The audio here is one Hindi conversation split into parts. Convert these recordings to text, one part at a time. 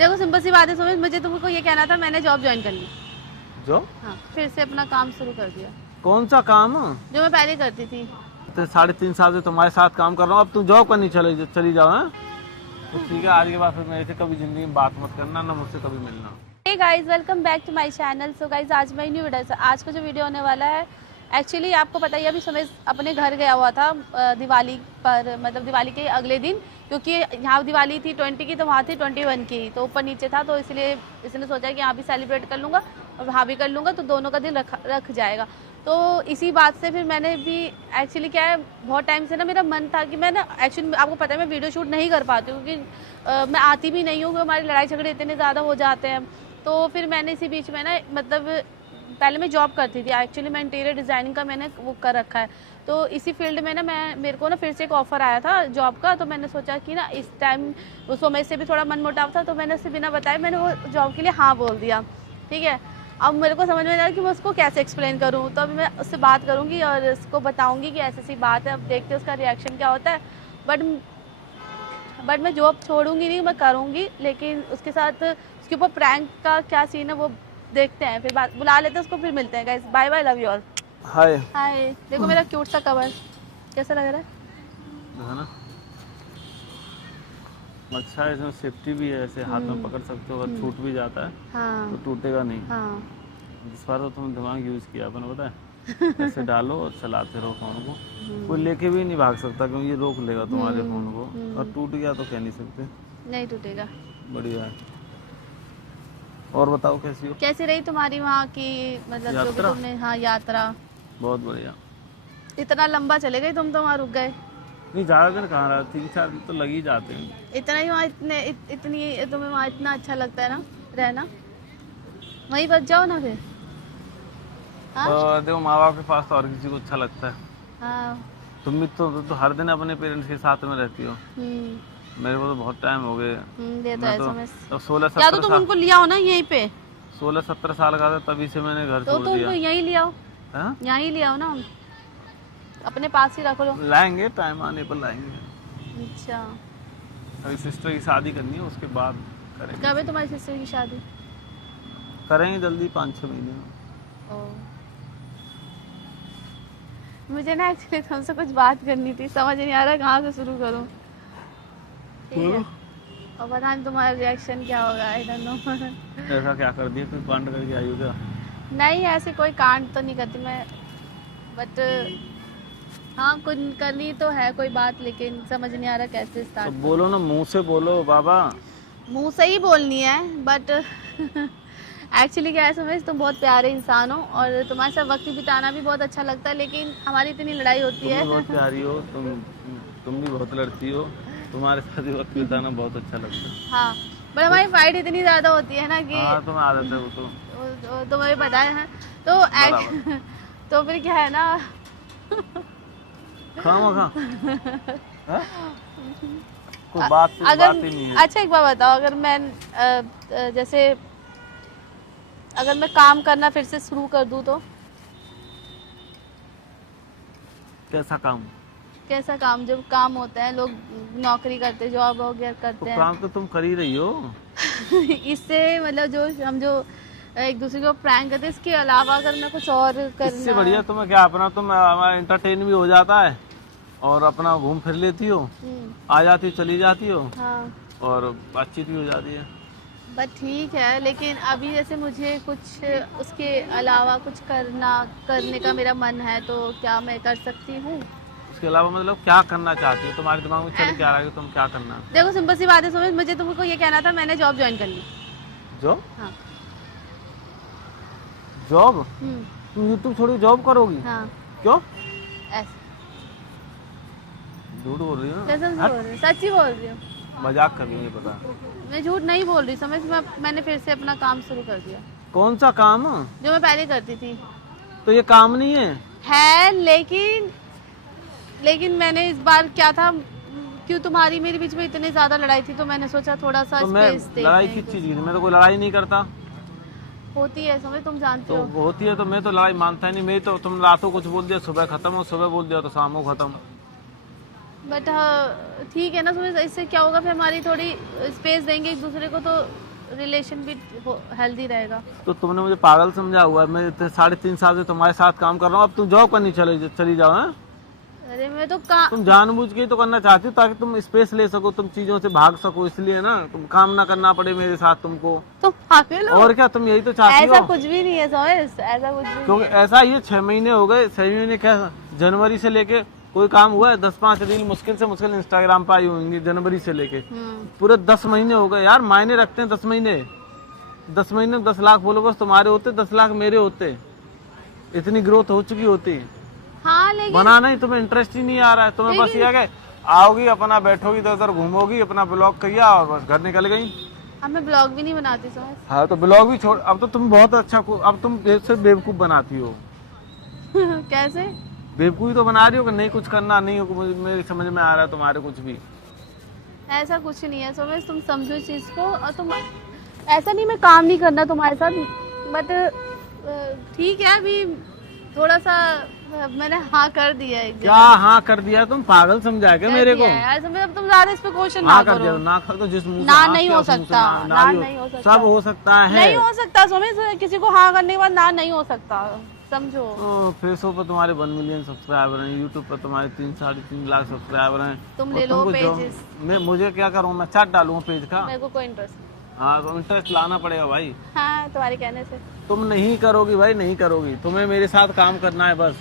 देखो सिंपल सी बात है सुमित, मुझे तुमको ये कहना था, मैंने जॉब ज्वाइन कर ली। जॉब? हाँ, फिर से अपना काम शुरू कर दिया कौन सा काम? जो मैं पहले करती थी। तो 3.5 साल से तुम्हारे साथ काम कर रहा हूँ, अब तुम जॉब करनी चली जाओ। हैं तो ठीक है, आज के बाद फिर मेरे से कभी जिंदगी में बात मत करना, ना मुझसे कभी मिलना। Hey guys, welcome back to my channel. So guys, आज मैं न्यू वीडियो, आज का जो वीडियो होने वाला है, एक्चुअली आपको पता ही है, अभी सुमित अपने घर गया हुआ था दिवाली पर, मतलब दिवाली के अगले दिन, क्योंकि यहाँ दिवाली थी 20 की तो वहाँ थी 21 की, तो ऊपर नीचे था, तो इसलिए इसने सोचा कि यहाँ भी सेलिब्रेट कर लूँगा और वहाँ भी कर लूँगा, तो दोनों का दिन रख जाएगा। तो इसी बात से फिर मैंने भी एक्चुअली क्या है, बहुत टाइम से ना मेरा मन था कि मैं ना, एक्चुअली आपको पता है मैं वीडियो शूट नहीं कर पाती हूँ, क्योंकि मैं आती भी नहीं हूँ, क्योंकि हमारी लड़ाई झगड़े इतने ज़्यादा हो जाते हैं। तो फिर मैंने इसी बीच में ना, मतलब पहले मैं जॉब करती थी, एक्चुअली मैं इंटीरियर डिज़ाइनिंग का मैंने वो कर रखा है, तो इसी फील्ड में ना मेरे को ना फिर से एक ऑफ़र आया था जॉब का, तो मैंने सोचा कि ना इस टाइम उस समय से भी थोड़ा मन मुटाव था, तो मैंने उससे बिना बताए मैंने वो जॉब के लिए हाँ बोल दिया। ठीक है, अब मेरे को समझ में नहीं आ रहा कि मैं उसको कैसे एक्सप्लेन करूँ, तो अभी मैं उससे बात करूँगी और उसको बताऊँगी कि ऐसी सी बात है, अब देखते हैं उसका रिएक्शन क्या होता है। बट मैं जॉब छोड़ूंगी नहीं, मैं करूँगी, लेकिन उसके साथ उसके ऊपर प्रैंक का क्या सीन है वो देखते हैं, फिर बात बुला लेते हैं उसको, फिर मिलते हैं guys. Bye bye, love you all. Hi. Hi, देखो मेरा क्यूट सा कवर कैसा लग रहा है ना, अच्छा है, इसमें सेफ्टी भी है, ऐसे हाथ में पकड़ सकते हो, अगर छूट भी जाता है हाँ तो टूटेगा नहीं। हाँ इस बार तो तुमने दिमाग यूज किया अपना, पता है। ऐसे डालो और चलाते रहो फोन को, कोई लेके भी नहीं भाग सकता, क्योंकि ये रोक लेगा तुम्हारे फोन को, और टूट गया तो कह नहीं सकते। नहीं टूटेगा। बढ़िया है। और बताओ कैसी हो? कैसी रही तुम्हारी वहाँ की, मतलब जो भी यात्रा? तुमने, हाँ यात्रा। बहुत बढ़िया। इतना लंबा चले गए तुम तो, वहाँ रुक गए। नहीं, ज़्यादा दिन कहाँ रहा, 3-4 दिन तो लग ही जाते हैं। इतना ही वहाँ, इतनी तुम्हें वहाँ इतना अच्छा लगता है ना रहना, वहीं बच जाओ ना फिर। हाँ देखो, माँ बाप के पास तो और किसी को अच्छा लगता है। हाँ। तुम भी तो हर दिन अपने पेरेंट्स के साथ में रहती हो। मेरे को तो बहुत टाइम हो गए। ये तो मैं है तो समझ। 16-17 या तो तुम उनको लिया हो ना यहीं पे, 16-17 साल का था तभी से मैंने घर तो छोड़ तुम दिया। उनको यहीं ले आओ। हाँ? यहीं ले आओ ना, अपने पास ही रख लो। लाएंगे, टाइम आने पर लाएंगे। अच्छा, अभी सिस्टर की शादी करनी है, उसके बाद करेंगे। कब है तुम्हारी सिस्टर की शादी? करेंगे जल्दी, 5-6 महीने में। ओ, मुझे ना एक्चुअली तुमसे कुछ बात करनी थी, समझ नहीं आ रहा कहाँ से शुरू करूँ। ठीक है, और पता नहीं तुम्हारा रिएक्शन क्या होगा, आई डोंट नो। ऐसा क्या कर दिया, कोई कांड करके आई हो क्या? नहीं, ऐसे कोई कांड तो नहीं करती मैं, बट हाँ कुछ करनी तो है कोई बात, लेकिन समझ नहीं आ रहा कैसे तो स्टार्ट। बोलो ना, मुंह से बोलो बाबा। मुंह से ही बोलनी है, बट एक्चुअली क्या है समझ, तुम बहुत प्यारे इंसान हो और तुम्हारे साथ वक्त बिताना भी बहुत अच्छा लगता है, लेकिन हमारी इतनी लड़ाई होती तुम है। भी बहुत प्यारी हो, तुम भी बहुत लड़ती हो, तुम्हारे साथ भी वक्त बिताना बहुत अच्छा लगता है। हाँ, पर हमारी फाइट इतनी ज़्यादा होती है ना कि हाँ, तुम्हें आदत है वो तो। तुम्हें पता है तो तो फिर क्या है ना, खामा कोई बात ही नहीं है। अच्छा एक बात बताओ, अगर मैं जैसे अगर मैं काम करना फिर से शुरू कर दूं तो? कैसा काम? कैसा काम? जब काम होता है, लोग नौकरी करते, जॉब वगैरह तो करते हैं। काम तो तुम कर ही रही हो। इससे मतलब जो एक दूसरे को प्रैंक करते हैं, इसके अलावा अगर मैं कुछ और करना, इससे बढ़िया तुम्हें क्या, अपना तुम हमारा एंटरटेन भी हो जाता है और अपना घूम फिर लेती हो, आ जाती हो, चली जाती हो, हाँ और बातचीत भी हो जाती है। बट ठीक है, लेकिन अभी जैसे मुझे कुछ उसके अलावा कुछ करने का मेरा मन है, तो क्या मैं कर सकती हूँ? उसके अलावा मतलब क्या करना चाहती हो, तुम्हारे दिमाग में चल क्या रहा है कि तुम क्या करना है? देखो सिंपल सी बात है सुमित, मुझे तुमको ये कहना था, मैंने जॉब ज्वाइन कर ली। जॉब? हाँ। जॉब? तुम यूट्यूब छोड़ के जॉब करोगी? हाँ। क्यों? ऐसे झूठ बोल रही हो? कसम से बोल रही हूँ, सच्ची बोल रही हूँ, मजाक कर रही है, पता। मैं झूठ नहीं बोल रही समझ। मैंने फिर से अपना काम शुरू कर दिया। कौन सा काम? जो मैं पहले करती थी। तो ये काम नहीं है, लेकिन मैंने इस बार क्या था, क्यों तुम्हारी मेरे बीच में इतनी ज्यादा लड़ाई थी, तो मैंने सोचा थोड़ा सा तो मैं स्पेस लड़ाई किस चीज की? मैं तो कोई लड़ाई नहीं करता। होती है समझ, तुम जानते तो हो। होती है तो मैं तो लड़ाई मानता ही नहीं। मेरी तो, तुम रातों कुछ बोल दिया, सुबह खत्म हो, सुबह बोल दिया तो शाम को खत्म। बट ठीक है ना समझ, इससे क्या होगा, फिर हमारी थोड़ी स्पेस देंगे एक दूसरे को, तो रिलेशन भी हेल्दी रहेगा। तो तुमने मुझे पागल समझा हुआ है, मैं 3.5 साल से तुम्हारे साथ काम कर रहा हूँ, अब तुम जॉब करनी चली जाओ। हैं अरे मैं तो तुम जानबूझ के ही तो करना चाहती हो ताकि तुम स्पेस ले सको, तुम चीजों से भाग सको, इसलिए ना तुम काम ना करना पड़े मेरे साथ तुमको। तुम पागल हो। और क्या, तुम यही तो चाहती हो। ऐसा कुछ भी नहीं है सोहेल, ऐसा कुछ भी क्योंकि ऐसा ये 6 महीने हो गए, 6 महीने क्या, जनवरी से लेके कोई काम हुआ है? 10-5 रील मुश्किल से मुश्किल इंस्टाग्राम पे आई होंगी जनवरी से लेके, पूरे 10 महीने हो गए यार। मायने रखते हैं 10 महीने। 10 महीने में 10 लाख फॉलोवर्स तुम्हारे होते, 10 लाख मेरे होते, इतनी ग्रोथ हो चुकी होती। हाँ लेकिन बनाना ही तुम्हें इंटरेस्ट ही नहीं आ रहा है। तुम्हें बस ये है कि आओगी अपना बैठोगी इधर उधर घूमोगी, अपना ब्लॉग किया और बस घर निकल गई। अब मैं ब्लॉग भी नहीं बनाती सोहेल। हाँ तो ब्लॉग भी छोड़, अब तो तुम बहुत अच्छा, अब तुम सिर्फ बेवकूफ बनाती हो। कैसे? बेवकूफी तो बना रही हो कि नहीं कुछ करना नहीं हो, मेरी समझ में आ रहा है तुम्हारे कुछ भी। ऐसा कुछ नहीं है सोहेल, तुम समझो इस चीज को। और तुम ऐसा नहीं मैं काम नहीं करना तुम्हारे साथ, बट ठीक है अभी थोड़ा सा मैंने हाँ कर दिया है। क्या हाँ कर दिया? तुम पागल समझा क्या मेरे को? यार अब तुम ज्यादा इस पे क्वेश्चन हाँ ना कर दिया, करो। ना कर दो जिस मुंह से ना हाँ नहीं किया, हो उस मुंह से सकता, ना नहीं हो सकता, सब हो सकता है। नहीं हो सकता सोमेश, किसी को हाँ करने के बाद ना नहीं हो सकता, समझो। फेसबुक पर तुम्हारे 1 मिलियन सब्सक्राइबर हैं, यूट्यूब पर तुम्हारे 3-3.5 लाख सब्सक्राइबर हैं। तुम ले लो पेजेस। मैं मुझे क्या करूँ, मैं चार्ट डालूंगा पेज का? मेरे को कोई इंटरेस्ट नहीं। हाँ तो इंटरेस्ट लाना पड़ेगा भाई। हाँ तुम्हारे कहने से। तुम नहीं करोगी भाई, नहीं करोगी, तुम्हें मेरे साथ काम करना है बस।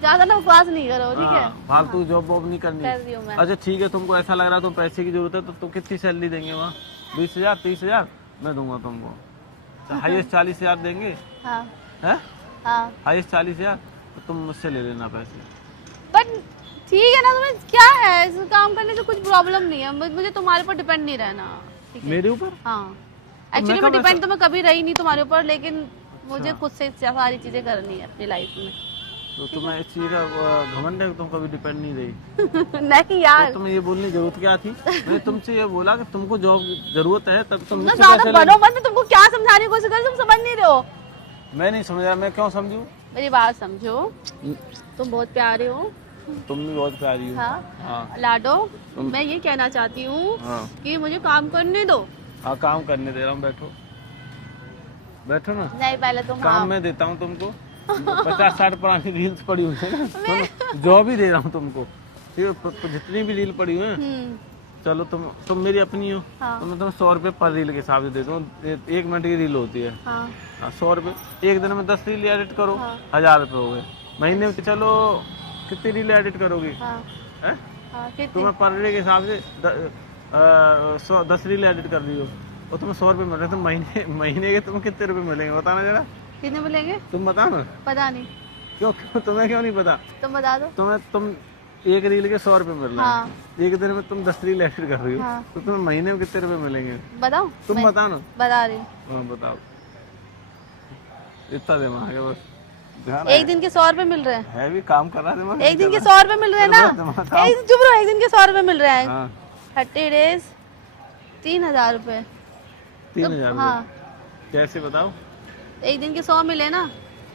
ज्यादा ना उपवास नहीं करो, ठीक है? फालतू जॉब वॉब नहीं करनी। कर रही हूँ मैं। अच्छा ठीक है, तुमको ऐसा लग रहा है तुम पैसे की जरूरत है तो तुम कितनी सैलरी देंगे वहाँ? 20,000 30,000 मैं दूंगा तुमको। हाईएस्ट 40,000 देंगे। हाँ है हाँ, हाईएस्ट 40,000, तो तुम मुझसे ले लेना पैसे। बट ठीक है ना, तुम्हें क्या है इस काम करने से कुछ प्रॉब्लम नहीं है, मुझे तुम्हारे ऊपर डिपेंड नहीं रहना, ठीक है? मेरे ऊपर? हाँ एक्चुअली मैं डिपेंड तो मैं कभी रही नहीं तुम्हारे ऊपर, लेकिन मुझे खुद से सारी चीजें करनी है अपनी लाइफ में। तो तुम्हें इस चीज का घमंड है कि तुम कभी डिपेंड नहीं रही? नहीं यार, तो तुम्हें ये बोलने की जरूरत क्या थी? मैंने तुमसे ये बोला कि तुमको जॉब जरूरत है तब तुम मुझसे ज्यादा पैसे बनो मत, मैं तुमको क्या समझाने की कोशिश कर रही हूँ, तुम समझ नहीं रहे हो। मैं नहीं समझ रहा, मैं क्यों समझूं? मेरी बात समझो, तुम बहुत प्यारे हो। तुम भी बहुत प्यारी हो। हाँ हाँ लाडो, मैं ये कहना चाहती हूँ हाँ कि मुझे काम करने दो। हाँ काम करने दे रहा हूँ, बैठो बैठो ना। नहीं पहले तुम काम मैं देता हूँ तुमको, 50-60 पुरानी रील्स पड़ी हुई है, जॉब ही दे रहा हूँ तुमको, ठीक है? जितनी भी रील पड़ी हुई है, चलो तुम मेरी अपनी हो। हाँ। तो मैं तुम्हें 100 रुपये पर रील के हिसाब से दे दूँ। 1 मिनट की रील होती है। हाँ 100 रुपये। एक दिन में 10 रील एडिट करो, हाँ। 1000 रुपये हो गए। महीने में चलो कितनी रील एडिट करोगी? हाँ हैं? हाँ, कितनी? तुम्हें पर रील के हिसाब से 10 रील एडिट कर रही हो और तुम्हें 100 रुपये मिल रहे हैं, तो महीने के तुम्हें कितने रुपये मिलेंगे बताना जरा? कितने मिलेंगे? तुम बताओ ना। पता नहीं, क्यों तुम्हें क्यों नहीं पता? तुम बता दो। तुम एक रील के 100 रुपये मिल रहे हैं। हाँ एक दिन में तुम 10 रील एडिट कर रही हो, हाँ। तो तुम्हें महीने में कितने रुपए मिलेंगे? बताओ, तुम बताओ ना। बता रही हूँ। हाँ बताओ, इतना दिमाग है बस। ध्यान एक दिन के 100 रुपए मिल रहे हैं। है भी काम कर रहा है दिमाग। एक दिन के 100 रुपए मिल रहे हैं ना? चुप रहो, एक दिन के 100 रुपए मिल रहे हैं। हाँ 30 डेज 3,000 रुपए। 3,000। हाँ कैसे बताओ? एक दिन के 100 मिले ना?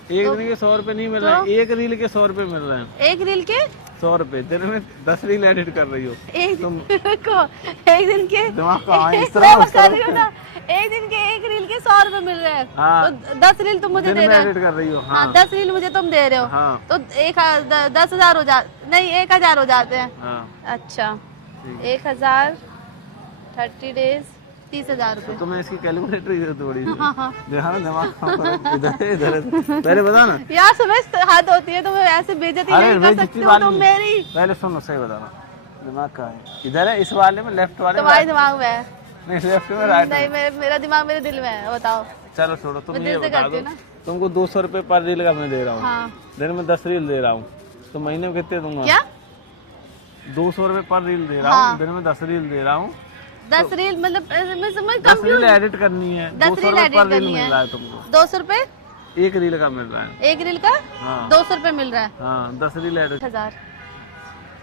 एक दिन के 100 रुपए नहीं मिल रहे हैं, एक रील के 100 रुपए मिल रहे हैं। एक रील के 100 रुपए, दिन में 10 रील एडिट कर रही हो एक तुम। को एक दिन के दिमाग का इस मैं तरह बता रही हूँ ना, एक दिन के एक रील के 100 रुपए मिल रहे हैं। हाँ। तो 10 रील तुम मुझे दिन दे में रहे हो। एडिट कर रही हो। हाँ हाँ 10 रील मुझे तुम दे रहे हो। हाँ तो 10,000 हो जा, नहीं 1,000 हो जाते हैं। हाँ। अच्छा ठीक। 1,000 30 डेज 30,000 रुपए। तो तुम्हें इसकी कैलकुलेटर की जरूरत पड़ी। हाँ हाँ ध्यान दिमाग काम करो। इधर इधर पहले बता ना। यार सुबह हाथ होती है, तुम ऐसे बेइज्जती नहीं कर बेइज्जती सकते हो वाली तुम नहीं। मेरी। पहले सुनो, सही बताना दिमाग कहाँ है? इधर है, इस वाले में, लेफ्ट वाले में? तुम्हारे दिमाग में है? नहीं लेफ्ट में, राइट नहीं में? मेरा दिमाग मेरे दिल में है, बताओ। चलो छोड़ो, तुम मैं ये दिल से बता करती दो। हूँ ना। तुमको 200 रुपये पर रील का मैं दे रहा हूँ। हाँ दिन में 10 रील दे रहा हूँ, तो महीने में कितने दूंगा? क्या? 200 रुपये पर रील दे रहा हाँ। हूँ, दिन में 10 रील दे रहा हूँ। 10 रील मतलब मैं समझ 10 रील एडिट करनी है, 10 200 रील रुपये एडिट पर रील करनी मिल है। रहा है तुमको। 200 रुपए एक रील का मिल रहा है। एक रील का? हाँ 200 रुपए मिल रहा है। हाँ 10 रील एडिट। 1,000।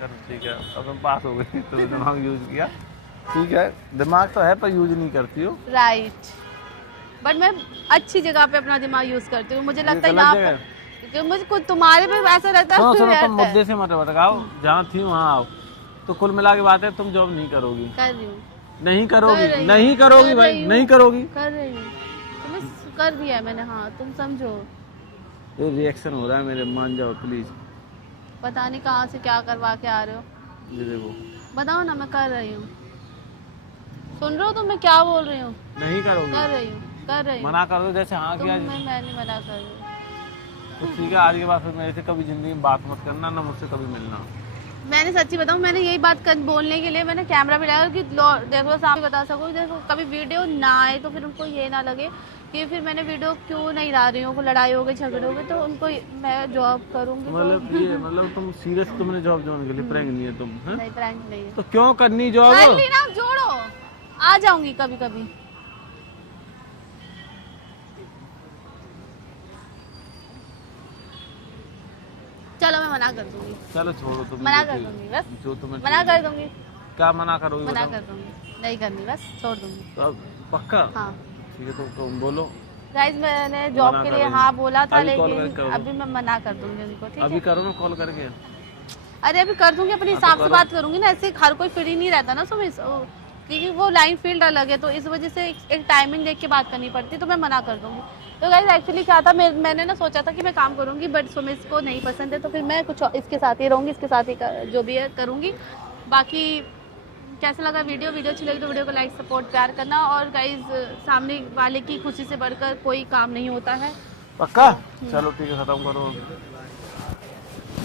चलो ठीक है, अब तुम पास हो गई। तो दिमाग यूज किया, ठीक है। दिमाग तो है पर यूज नहीं करती हो। राइट, बट मैं अच्छी जगह पे अपना दिमाग यूज करती हूँ। मुझे लगता है गलत यहाँ जगह पर क्योंकि मुझे कुछ तुम्हारे पे ऐसा रहता सुनो है। सुनो, तुम रहता है। मुद्दे से मत भटकाओ, जहाँ थी वहाँ आओ। तो कुल मिला के बात है, तुम जॉब नहीं करोगी। कर रही हूँ। नहीं कर करोगी, रही नहीं हूँ, करोगी कर भाई, रही हूँ। नहीं करोगी। कर रही हूँ, तुम्हें कर दिया है मैंने, हाँ तुम समझो। ये रिएक्शन हो रहा है मेरे, मान जाओ प्लीज। पता नहीं कहाँ से क्या करवा के आ रहे हो, ये देखो, बताओ ना। मैं कर रही हूँ, सुन रहे हो तुम मैं क्या बोल रही हूँ? नहीं करोगी, कर रही हूँ, कर रही हूँ। मना कर दो जैसे हाँ किया। मैं नहीं मना कर रही हूँ। तो ठीक है, आज के बाद फिर मेरे से कभी जिंदगी में बात मत करना, ना मुझसे कभी मिलना। मैंने सच्ची बताऊँ, मैंने यही बात बोलने के लिए मैंने कैमरा भी लगाया कि देखो सामने बता सको, देखो कभी वीडियो ना आए तो फिर उनको ये ना लगे कि फिर मैंने वीडियो क्यों नहीं ला रही हूँ, लड़ाई हो गई, झगड़े हो गए, तो उनको मैं जॉब करूँगी मतलब तो ये मतलब तुम सीरियस, तुमने जॉब ज्वाइन के लिए प्रैंक नहीं है तुम, हैं? नहीं प्रैंक नहीं है। तो क्यों करनी जॉब? कर ली ना, जोड़ो, आ जाऊंगी कभी कभी। चलो मैं मना कर दूंगी, चलो छोड़ो तुम, मना कर दूंगी बस, जो तुम्हें मना कर दूंगी, क्या मना करोगी? मना बताओ। कर दूंगी, नहीं करनी, बस छोड़ दूंगी। तो अब पक्का? हाँ ठीक है, तो तुम बोलो। गाइस, मैंने जॉब मना के कर लिए दूंगी। हाँ बोला था, अभी कॉल लेकिन करके करो। अभी मैं मना कर दूंगी उनको, ठीक अभी है? करो ना कॉल करके। अरे अभी कर दूंगी, अपने हाँ, तो हिसाब से करो। बात करूंगी ना, ऐसे हर कोई फ्री नहीं रहता ना सुमित, क्योंकि वो लाइन फील्ड अलग है, तो इस वजह से एक टाइमिंग देख के बात करनी पड़ती है, तो मैं मना कर दूंगी। तो गाइस एक्चुअली क्या था, मैंने ना सोचा था कि मैं काम करूंगी, बट सुमित को नहीं पसंद है, तो फिर मैं कुछ इसके साथ ही रहूंगी, इसके साथ ही जो भी है करूंगी। बाकी कैसा लगा वीडियो अच्छी लगी तो वीडियो को लाइक, सपोर्ट, प्यार करना। और गाइस, सामने वाले की खुशी से बढ़कर कोई काम नहीं होता है। पक्का? चलो ठीक है, खत्म करो।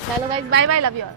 चलो guys, bye bye, love you all.